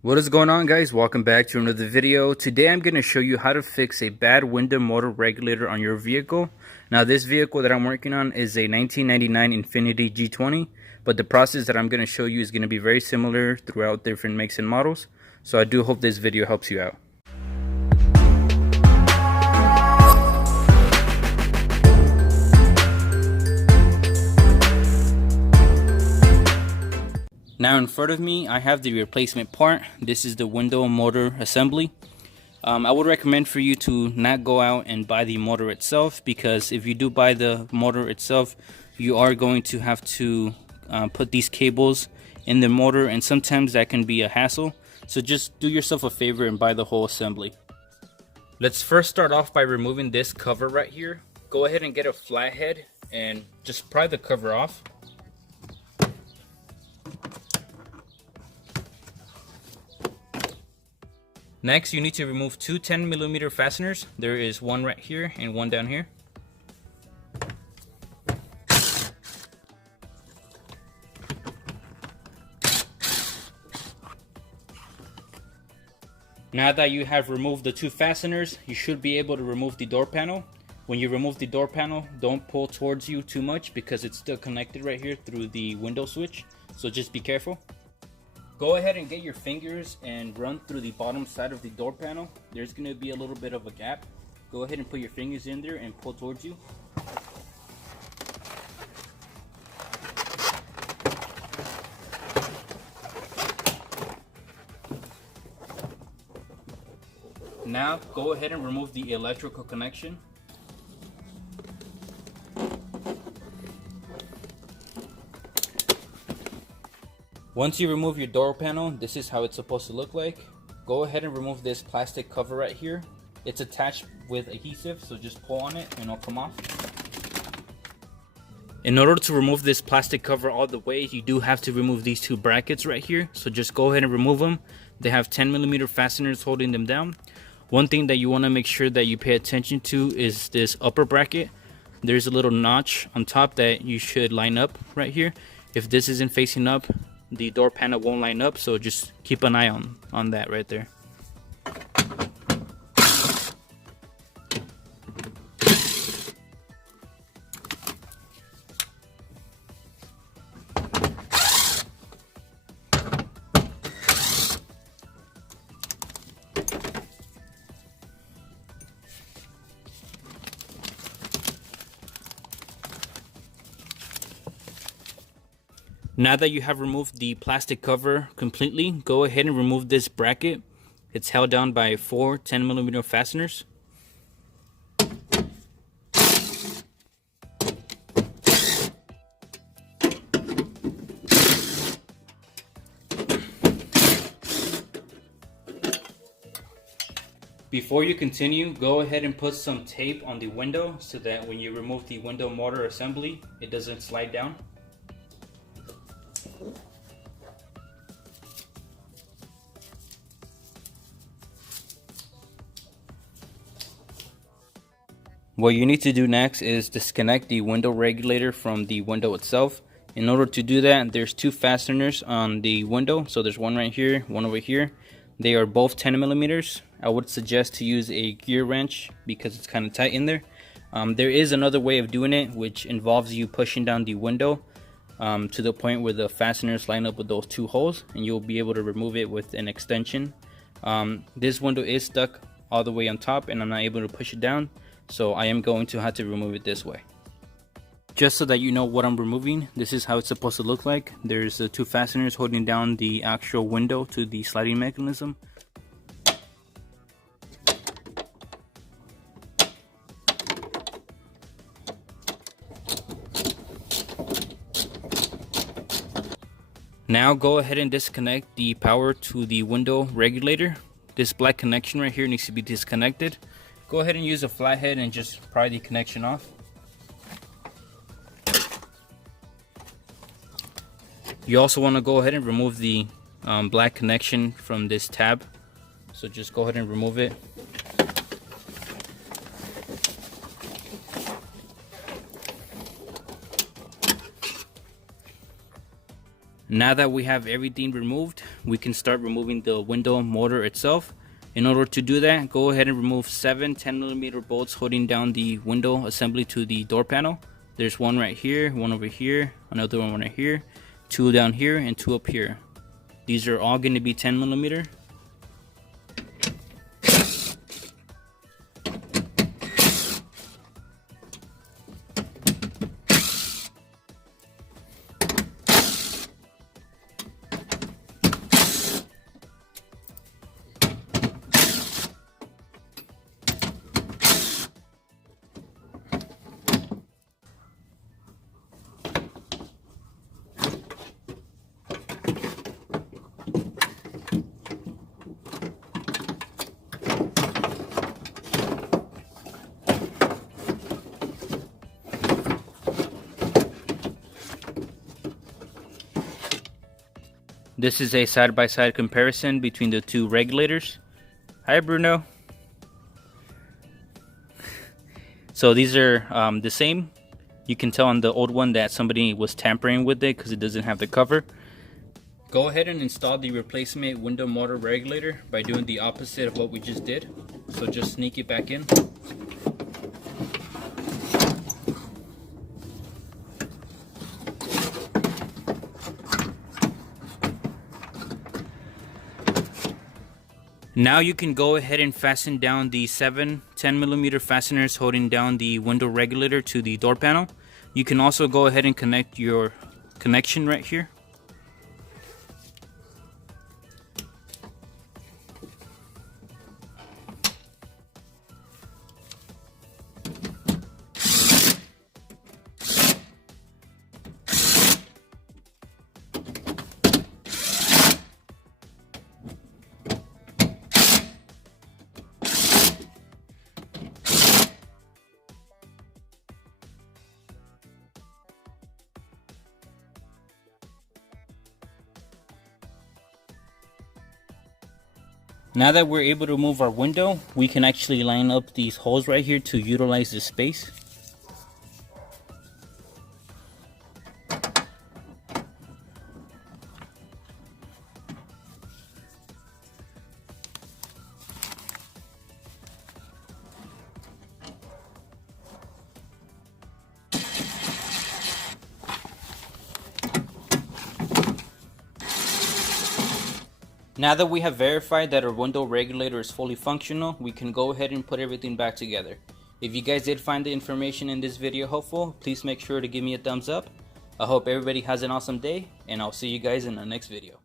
What is going on, guys? Welcome back to another video. Today I'm going to show you how to fix a bad window motor regulator on your vehicle. Now this vehicle that I'm working on is a 1999 Infiniti G20, but the process that I'm going to show you is going to be very similar throughout different makes and models. So I do hope this video helps you out. Now in front of me, I have the replacement part. This is the window motor assembly. I would recommend for you to not go out and buy the motor itself, because if you do buy the motor itself, you are going to have to put these cables in the motor, and sometimes that can be a hassle. So just do yourself a favor and buy the whole assembly. Let's first start off by removing this cover right here. Go ahead and get a flathead and just pry the cover off. Next, you need to remove two 10mm fasteners. There is one right here and one down here. Now that you have removed the two fasteners, you should be able to remove the door panel. When you remove the door panel, don't pull towards you too much because it's still connected right here through the window switch. So just be careful. Go ahead and get your fingers and run through the bottom side of the door panel. There's going to be a little bit of a gap. Go ahead and put your fingers in there and pull towards you. Now go ahead and remove the electrical connection. Once you remove your door panel, this is how it's supposed to look like. Go ahead and remove this plastic cover right here. It's attached with adhesive, so just pull on it and it'll come off. In order to remove this plastic cover all the way, you do have to remove these two brackets right here. So just go ahead and remove them. They have 10mm fasteners holding them down. One thing that you want to make sure that you pay attention to is this upper bracket. There's a little notch on top that you should line up right here. If this isn't facing up, the door panel won't line up, so just keep an eye on that right there. Now that you have removed the plastic cover completely, go ahead and remove this bracket. It's held down by four 10mm fasteners. Before you continue, go ahead and put some tape on the window so that when you remove the window motor assembly, it doesn't slide down. What you need to do next is disconnect the window regulator from the window itself. In order to do that, there's two fasteners on the window. So there's one right here, one over here. They are both 10mm. I would suggest to use a gear wrench because it's kind of tight in there. There is another way of doing it, which involves you pushing down the window to the point where the fasteners line up with those two holes, and you'll be able to remove it with an extension. This window is stuck all the way on top and I'm not able to push it down. So I am going to have to remove it this way. Just so that you know what I'm removing, this is how it's supposed to look like. There's the two fasteners holding down the actual window to the sliding mechanism. Now go ahead and disconnect the power to the window regulator. This black connection right here needs to be disconnected. Go ahead and use a flathead and just pry the connection off. You also want to go ahead and remove the black connection from this tab. So just go ahead and remove it. Now that we have everything removed, we can start removing the window motor itself. In order to do that, go ahead and remove 7 10mm bolts holding down the window assembly to the door panel. There's one right here, one over here, another one right here, 2 down here, and 2 up here. These are all going to be 10mm. This is a side-by-side comparison between the two regulators. Hi, Bruno. So these are the same. You can tell on the old one that somebody was tampering with it because it doesn't have the cover. Go ahead and install the replacement window motor regulator by doing the opposite of what we just did. So just sneak it back in. Now you can go ahead and fasten down the 7 10mm fasteners holding down the window regulator to the door panel. You can also go ahead and connect your connection right here. Now that we're able to move our window, we can actually line up these holes right here to utilize the space. Now that we have verified that our window regulator is fully functional, we can go ahead and put everything back together. If you guys did find the information in this video helpful, please make sure to give me a thumbs up. I hope everybody has an awesome day, and I'll see you guys in the next video.